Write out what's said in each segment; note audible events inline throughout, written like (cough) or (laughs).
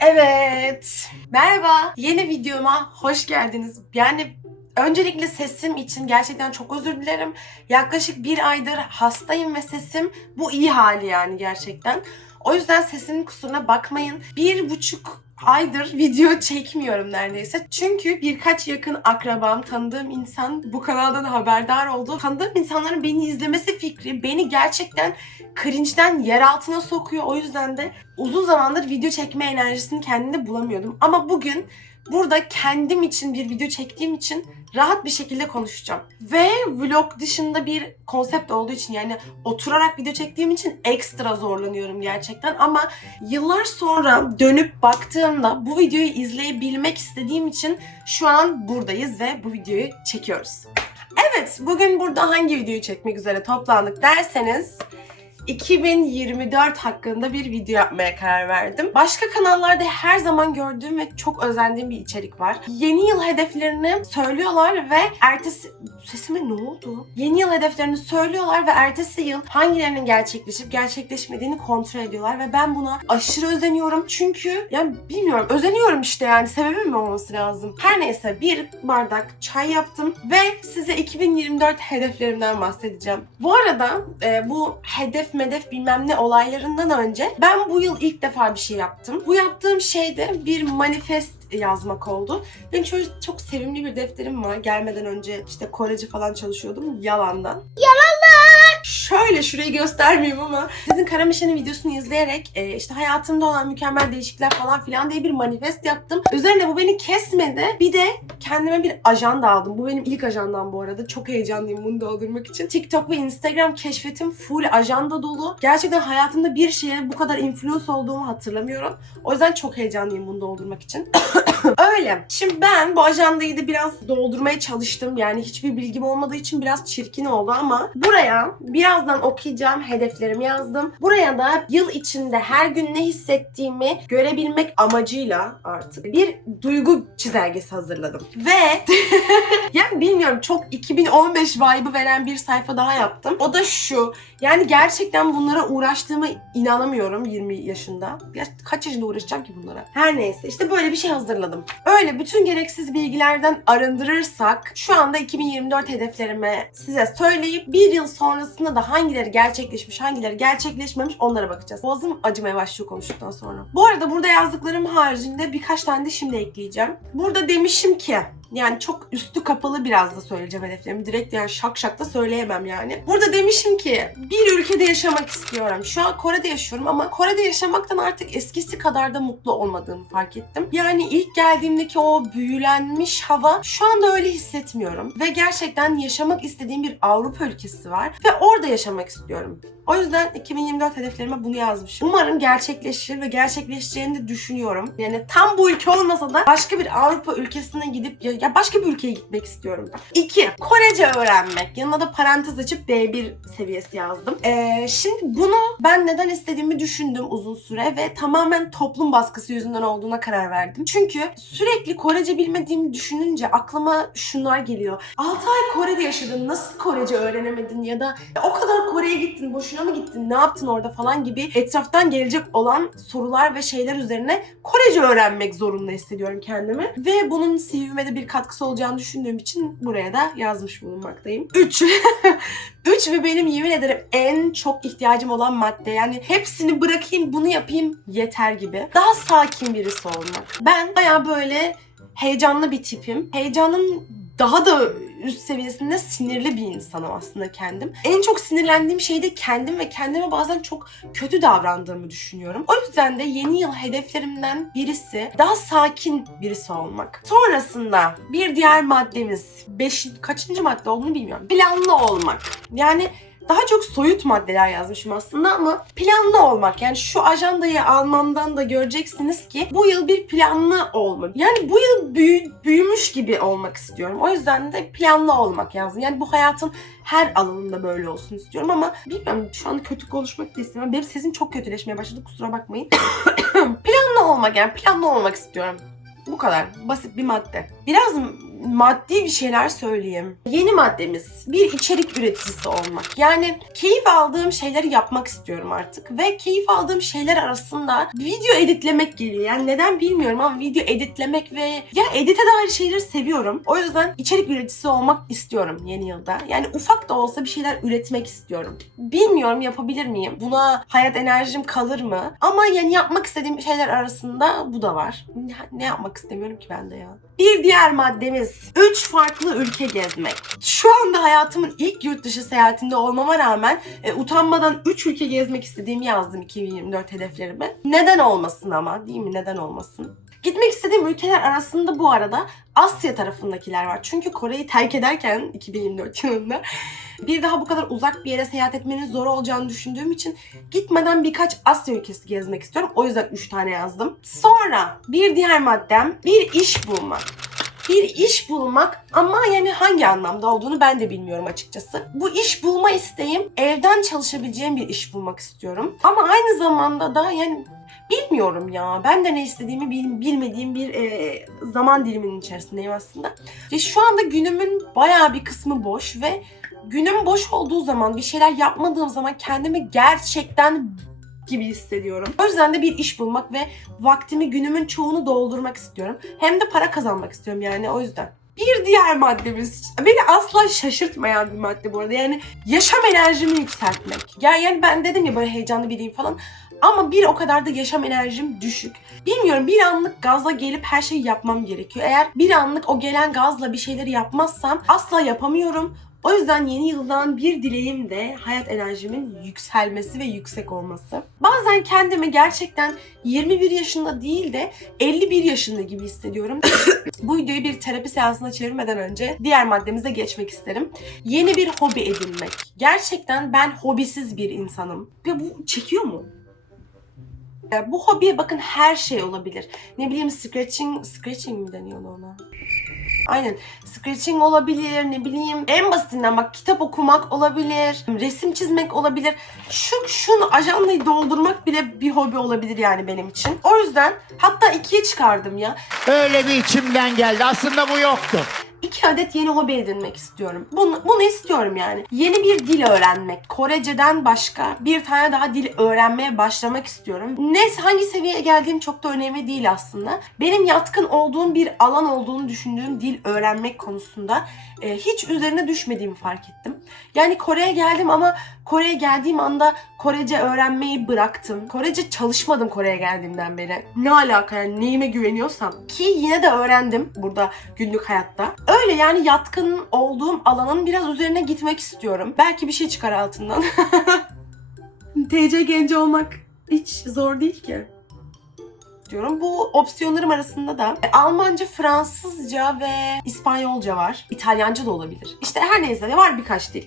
Evet. Merhaba. Yeni videoma hoş geldiniz. Yani öncelikle sesim için gerçekten çok özür dilerim. Yaklaşık bir aydır hastayım ve sesim bu iyi hali yani gerçekten. O yüzden sesimin kusuruna bakmayın. Bir buçuk aydır video çekmiyorum neredeyse. Çünkü birkaç yakın akrabam, tanıdığım insan bu kanaldan haberdar oldu. Tanıdığım insanların beni izlemesi fikri beni gerçekten cringe'den yer altına sokuyor. O yüzden de uzun zamandır video çekme enerjisini kendimde bulamıyordum. Ama bugün burada kendim için bir video çektiğim için rahat bir şekilde konuşacağım. Ve vlog dışında bir konsept olduğu için yani oturarak video çektiğim için ekstra zorlanıyorum gerçekten. Ama yıllar sonra dönüp baktığımda bu videoyu izleyebilmek istediğim için şu an buradayız ve bu videoyu çekiyoruz. Evet, bugün burada hangi videoyu çekmek üzere toplandık derseniz 2024 hakkında bir video yapmaya karar verdim. Başka kanallarda her zaman gördüğüm ve çok özendiğim bir içerik var. Yeni yıl hedeflerini söylüyorlar ve ertesi... Sesime ne oldu? Yeni yıl hedeflerini söylüyorlar ve ertesi yıl hangilerinin gerçekleşip gerçekleşmediğini kontrol ediyorlar ve ben buna aşırı özeniyorum. Çünkü yani bilmiyorum özeniyorum işte yani sebebim mi olması lazım? Her neyse bir bardak çay yaptım ve size 2024 hedeflerimden bahsedeceğim. Bu arada e, bu hedef medef bilmem ne olaylarından önce ben bu yıl ilk defa bir şey yaptım. Bu yaptığım şey de bir manifest yazmak oldu. Benim şöyle çok sevimli bir defterim var. Gelmeden önce işte Korece falan çalışıyordum yalandan. Şöyle şurayı göstermeyeyim ama sizin Karamişe'nin videosunu izleyerek e, işte hayatımda olan mükemmel değişiklikler falan filan diye bir manifest yaptım. Üzerine bu beni kesmedi. Bir de kendime bir ajanda aldım. Bu benim ilk ajandam bu arada. Çok heyecanlıyım bunu doldurmak için. TikTok ve Instagram keşfetim full ajanda dolu. Gerçekten hayatımda bir şeye bu kadar influence olduğumu hatırlamıyorum. O yüzden çok heyecanlıyım bunu doldurmak için. (coughs) Öyle. Şimdi ben bu ajandayı da biraz doldurmaya çalıştım. Yani hiçbir bilgim olmadığı için biraz çirkin oldu ama buraya birazdan okuyacağım hedeflerimi yazdım. Buraya da yıl içinde her gün ne hissettiğimi görebilmek amacıyla artık bir duygu çizelgesi hazırladım. Ve (laughs) yani bilmiyorum çok 2015 vibe'ı veren bir sayfa daha yaptım. O da şu. Yani gerçekten bunlara uğraştığıma inanamıyorum 20 yaşında. Ya kaç yaşında uğraşacağım ki bunlara? Her neyse işte böyle bir şey hazırladım. Öyle bütün gereksiz bilgilerden arındırırsak şu anda 2024 hedeflerimi size söyleyip bir yıl sonrasında da hangileri gerçekleşmiş hangileri gerçekleşmemiş onlara bakacağız. Boğazım acımaya başlıyor konuştuktan sonra. Bu arada burada yazdıklarım haricinde birkaç tane de şimdi ekleyeceğim. Burada demişim ki yani çok üstü kapalı biraz da söyleyeceğim hedeflerimi. Direkt yani şak şak da söyleyemem yani. Burada demişim ki bir ülkede yaşamak istiyorum. Şu an Kore'de yaşıyorum ama Kore'de yaşamaktan artık eskisi kadar da mutlu olmadığımı fark ettim. Yani ilk geldiğimdeki o büyülenmiş hava şu anda öyle hissetmiyorum. Ve gerçekten yaşamak istediğim bir Avrupa ülkesi var. Ve orada yaşamak istiyorum. O yüzden 2024 hedeflerime bunu yazmışım. Umarım gerçekleşir ve gerçekleşeceğini de düşünüyorum. Yani tam bu ülke olmasa da başka bir Avrupa ülkesine gidip ya, başka bir ülkeye gitmek istiyorum. 2. Korece öğrenmek. Yanına da parantez açıp B1 seviyesi yazdım. Ee, şimdi bunu ben neden istediğimi düşündüm uzun süre ve tamamen toplum baskısı yüzünden olduğuna karar verdim. Çünkü sürekli Korece bilmediğimi düşününce aklıma şunlar geliyor. 6 ay Kore'de yaşadın nasıl Korece öğrenemedin ya da o kadar Kore'ye gittin boşuna mı gittin ne yaptın orada falan gibi etraftan gelecek olan sorular ve şeyler üzerine Korece öğrenmek zorunda hissediyorum kendimi. Ve bunun CV'me de bir katkısı olacağını düşündüğüm için buraya da yazmış bulunmaktayım. 3. 3 (laughs) ve benim yemin ederim en çok ihtiyacım olan madde. Yani hepsini bırakayım bunu yapayım yeter gibi. Daha sakin birisi olmak. Ben baya böyle heyecanlı bir tipim. Heyecanın daha da üst seviyesinde sinirli bir insanım aslında kendim. En çok sinirlendiğim şey de kendim ve kendime bazen çok kötü davrandığımı düşünüyorum. O yüzden de yeni yıl hedeflerimden birisi daha sakin birisi olmak. Sonrasında bir diğer maddemiz, beş, kaçıncı madde olduğunu bilmiyorum. Planlı olmak. Yani daha çok soyut maddeler yazmışım aslında ama planlı olmak. Yani şu ajandayı almamdan da göreceksiniz ki bu yıl bir planlı olmak. Yani bu yıl büyü, büyümüş gibi olmak istiyorum. O yüzden de planlı olmak yazdım. Yani bu hayatın her alanında böyle olsun istiyorum ama bilmiyorum şu anda kötü konuşmak da istemiyorum. Benim sesim çok kötüleşmeye başladı kusura bakmayın. (coughs) planlı olmak yani planlı olmak istiyorum. Bu kadar. Basit bir madde. Biraz maddi bir şeyler söyleyeyim. Yeni maddemiz bir içerik üreticisi olmak. Yani keyif aldığım şeyleri yapmak istiyorum artık ve keyif aldığım şeyler arasında video editlemek geliyor. Yani neden bilmiyorum ama video editlemek ve ya edite dair şeyleri seviyorum. O yüzden içerik üreticisi olmak istiyorum yeni yılda. Yani ufak da olsa bir şeyler üretmek istiyorum. Bilmiyorum yapabilir miyim? Buna hayat enerjim kalır mı? Ama yani yapmak istediğim şeyler arasında bu da var. Ne, yapmak istemiyorum ki ben de ya. Bir diğer maddemiz 3 farklı ülke gezmek. Şu anda hayatımın ilk yurt dışı seyahatinde olmama rağmen e, utanmadan 3 ülke gezmek istediğimi yazdım 2024 hedeflerime. Neden olmasın ama değil mi? Neden olmasın? Gitmek istediğim ülkeler arasında bu arada Asya tarafındakiler var. Çünkü Kore'yi terk ederken (laughs) 2024 yılında bir daha bu kadar uzak bir yere seyahat etmenin zor olacağını düşündüğüm için gitmeden birkaç Asya ülkesi gezmek istiyorum. O yüzden 3 tane yazdım. Sonra bir diğer maddem bir iş bulmak bir iş bulmak ama yani hangi anlamda olduğunu ben de bilmiyorum açıkçası. Bu iş bulma isteğim evden çalışabileceğim bir iş bulmak istiyorum. Ama aynı zamanda da yani bilmiyorum ya. Ben de ne istediğimi bil- bilmediğim bir e, zaman diliminin içerisindeyim aslında. Ya şu anda günümün bayağı bir kısmı boş ve günüm boş olduğu zaman bir şeyler yapmadığım zaman kendimi gerçekten gibi hissediyorum. O yüzden de bir iş bulmak ve vaktimi günümün çoğunu doldurmak istiyorum. Hem de para kazanmak istiyorum yani o yüzden. Bir diğer maddemiz beni asla şaşırtmayan bir madde bu arada. Yani yaşam enerjimi yükseltmek. Ya yani ben dedim ya böyle heyecanlı biriyim falan. Ama bir o kadar da yaşam enerjim düşük. Bilmiyorum bir anlık gazla gelip her şeyi yapmam gerekiyor. Eğer bir anlık o gelen gazla bir şeyleri yapmazsam asla yapamıyorum. O yüzden yeni yıldan bir dileğim de hayat enerjimin yükselmesi ve yüksek olması. Bazen kendimi gerçekten 21 yaşında değil de 51 yaşında gibi hissediyorum. (coughs) Bu videoyu bir terapi seansına çevirmeden önce diğer maddemize geçmek isterim. Yeni bir hobi edinmek. Gerçekten ben hobisiz bir insanım. Ve bu çekiyor mu? Ya Bu hobiye bakın her şey olabilir. Ne bileyim scratching, scratching mi deniyor ona? Aynen. Scratching olabilir, ne bileyim. En basitinden bak kitap okumak olabilir, resim çizmek olabilir. Şu şunu ajandayı doldurmak bile bir hobi olabilir yani benim için. O yüzden hatta ikiye çıkardım ya. Öyle bir içimden geldi. Aslında bu yoktu. İki adet yeni hobi edinmek istiyorum. Bunu, bunu istiyorum yani. Yeni bir dil öğrenmek. Koreceden başka bir tane daha dil öğrenmeye başlamak istiyorum. Neyse hangi seviyeye geldiğim çok da önemli değil aslında. Benim yatkın olduğum bir alan olduğunu düşündüğüm dil öğrenmek konusunda e, hiç üzerine düşmediğimi fark ettim. Yani Kore'ye geldim ama Kore'ye geldiğim anda Korece öğrenmeyi bıraktım. Korece çalışmadım Kore'ye geldiğimden beri. Ne alaka yani neyime güveniyorsam. Ki yine de öğrendim burada günlük hayatta. Öyle yani yatkın olduğum alanın biraz üzerine gitmek istiyorum. Belki bir şey çıkar altından. (laughs) TC genci olmak hiç zor değil ki diyorum. Bu opsiyonlarım arasında da e, Almanca, Fransızca ve İspanyolca var. İtalyanca da olabilir. İşte her neyse ne var birkaç dil.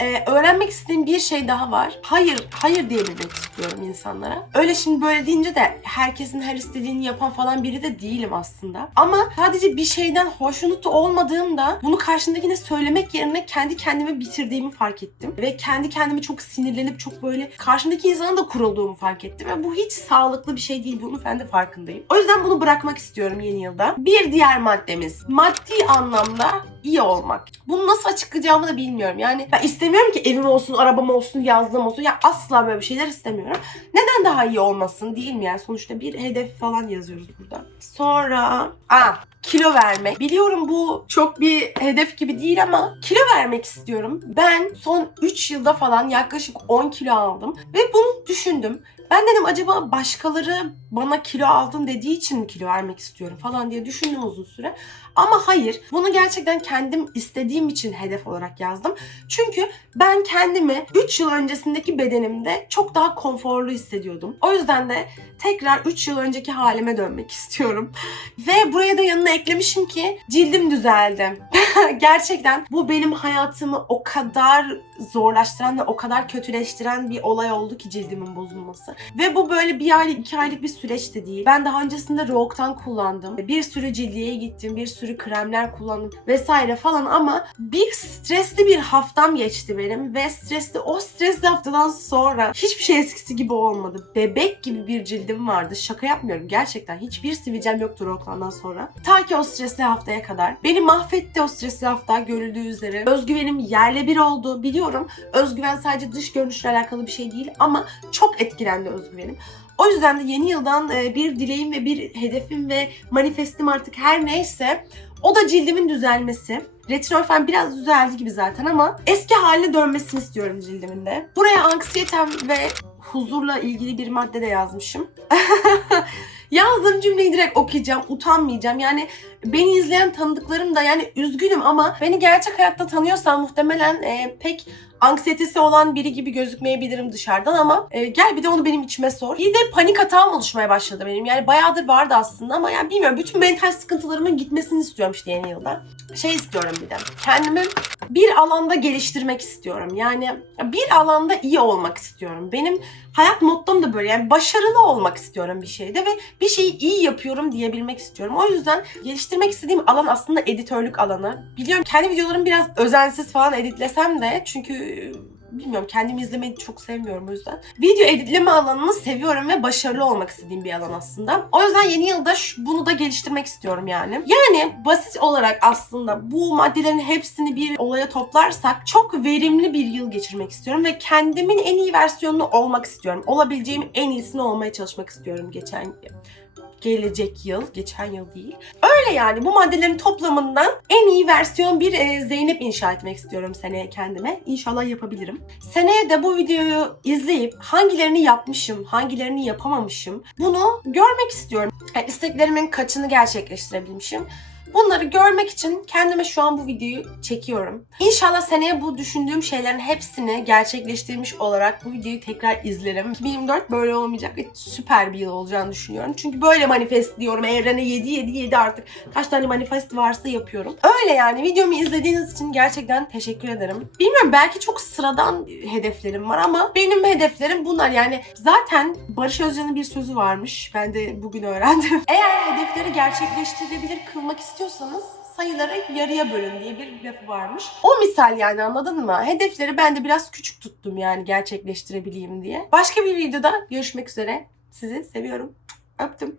Ee, öğrenmek istediğim bir şey daha var. Hayır, hayır diyebilmek istiyorum insanlara. Öyle şimdi böyle deyince de herkesin her istediğini yapan falan biri de değilim aslında. Ama sadece bir şeyden hoşnut olmadığımda bunu karşındakine söylemek yerine kendi kendimi bitirdiğimi fark ettim. Ve kendi kendimi çok sinirlenip çok böyle karşımdaki insana da kurulduğumu fark ettim. Ve bu hiç sağlıklı bir şey değil. Bunu ben de farkındayım. O yüzden bunu bırakmak istiyorum yeni yılda. Bir diğer maddemiz maddi anlamda iyi olmak. Bunu nasıl açıklayacağımı da bilmiyorum. Yani ben istemiyorum ki evim olsun, arabam olsun, yazlığım olsun. Ya asla böyle bir şeyler istemiyorum. Neden daha iyi olmasın değil mi? Yani sonuçta bir hedef falan yazıyoruz burada. Sonra aa, kilo vermek. Biliyorum bu çok bir hedef gibi değil ama kilo vermek istiyorum. Ben son 3 yılda falan yaklaşık 10 kilo aldım ve bunu düşündüm. Ben dedim acaba başkaları bana kilo aldın dediği için mi kilo vermek istiyorum falan diye düşündüm uzun süre. Ama hayır. Bunu gerçekten kendim istediğim için hedef olarak yazdım. Çünkü ben kendimi 3 yıl öncesindeki bedenimde çok daha konforlu hissediyordum. O yüzden de tekrar 3 yıl önceki halime dönmek (laughs) istiyorum. Ve buraya da yanına eklemişim ki cildim düzeldi. (laughs) gerçekten bu benim hayatımı o kadar zorlaştıran ve o kadar kötüleştiren bir olay oldu ki cildimin bozulması. Ve bu böyle bir aylık, iki aylık bir süreç de değil. Ben daha öncesinde Rogue'dan kullandım. Bir sürü cildiye gittim, bir sürü kremler kullandım vesaire falan ama bir stresli bir haftam geçti benim ve stresli o stresli haftadan sonra hiçbir şey eskisi gibi olmadı. Bebek gibi bir cildim vardı. Şaka yapmıyorum gerçekten. Hiçbir sivilcem yoktu Rogue'dan sonra. Ta ki o stresli haftaya kadar. Beni mahvetti o stresli hafta görüldüğü üzere. Özgüvenim yerle bir oldu. Biliyorum özgüven sadece dış görünüşle alakalı bir şey değil ama çok etkilendi özgüvenim. O yüzden de yeni yıldan e, bir dileğim ve bir hedefim ve manifestim artık her neyse o da cildimin düzelmesi. Retinol biraz düzeldi gibi zaten ama eski haline dönmesini istiyorum cildimin. Buraya anksiyetem ve huzurla ilgili bir madde de yazmışım. (laughs) Yazdığım cümleyi direkt okuyacağım, utanmayacağım. Yani beni izleyen tanıdıklarım da yani üzgünüm ama beni gerçek hayatta tanıyorsan muhtemelen e, pek anksiyetesi olan biri gibi gözükmeyebilirim dışarıdan ama e, gel bir de onu benim içime sor. Bir de panik atağım oluşmaya başladı benim. Yani bayağıdır vardı aslında ama yani bilmiyorum bütün mental sıkıntılarımın gitmesini istiyorum işte yeni yılda. Şey istiyorum bir de. Kendimi bir alanda geliştirmek istiyorum. Yani bir alanda iyi olmak istiyorum. Benim hayat mottom da böyle. Yani başarılı olmak istiyorum bir şeyde ve bir şeyi iyi yapıyorum diyebilmek istiyorum. O yüzden geliştirmek istediğim alan aslında editörlük alanı. Biliyorum kendi videolarımı biraz özensiz falan editlesem de çünkü bilmiyorum kendimi izlemeyi çok sevmiyorum o yüzden. Video editleme alanını seviyorum ve başarılı olmak istediğim bir alan aslında. O yüzden yeni yılda bunu da geliştirmek istiyorum yani. Yani basit olarak aslında bu maddelerin hepsini bir olaya toplarsak çok verimli bir yıl geçirmek istiyorum ve kendimin en iyi versiyonunu olmak istiyorum. Olabileceğim en iyisini olmaya çalışmak istiyorum geçen gelecek yıl, geçen yıl değil. Öyle yani bu maddelerin toplamından en iyi versiyon bir e, Zeynep inşa etmek istiyorum seneye kendime. İnşallah yapabilirim. Seneye de bu videoyu izleyip hangilerini yapmışım, hangilerini yapamamışım bunu görmek istiyorum. Yani isteklerimin kaçını gerçekleştirebilmişim. Bunları görmek için kendime şu an bu videoyu çekiyorum. İnşallah seneye bu düşündüğüm şeylerin hepsini gerçekleştirmiş olarak bu videoyu tekrar izlerim. 2024 böyle olmayacak ve süper bir yıl olacağını düşünüyorum. Çünkü böyle manifestliyorum. Evrene 7 7 7 artık kaç tane manifest varsa yapıyorum. Öyle yani videomu izlediğiniz için gerçekten teşekkür ederim. Bilmiyorum belki çok sıradan hedeflerim var ama benim hedeflerim bunlar. Yani zaten Barış Özcan'ın bir sözü varmış. Ben de bugün öğrendim. (laughs) Eğer hedefleri gerçekleştirebilir kılmak istiyorsanız sayıları yarıya bölün diye bir lafı varmış. O misal yani anladın mı? Hedefleri ben de biraz küçük tuttum yani gerçekleştirebileyim diye. Başka bir videoda görüşmek üzere. Sizi seviyorum. Öptüm.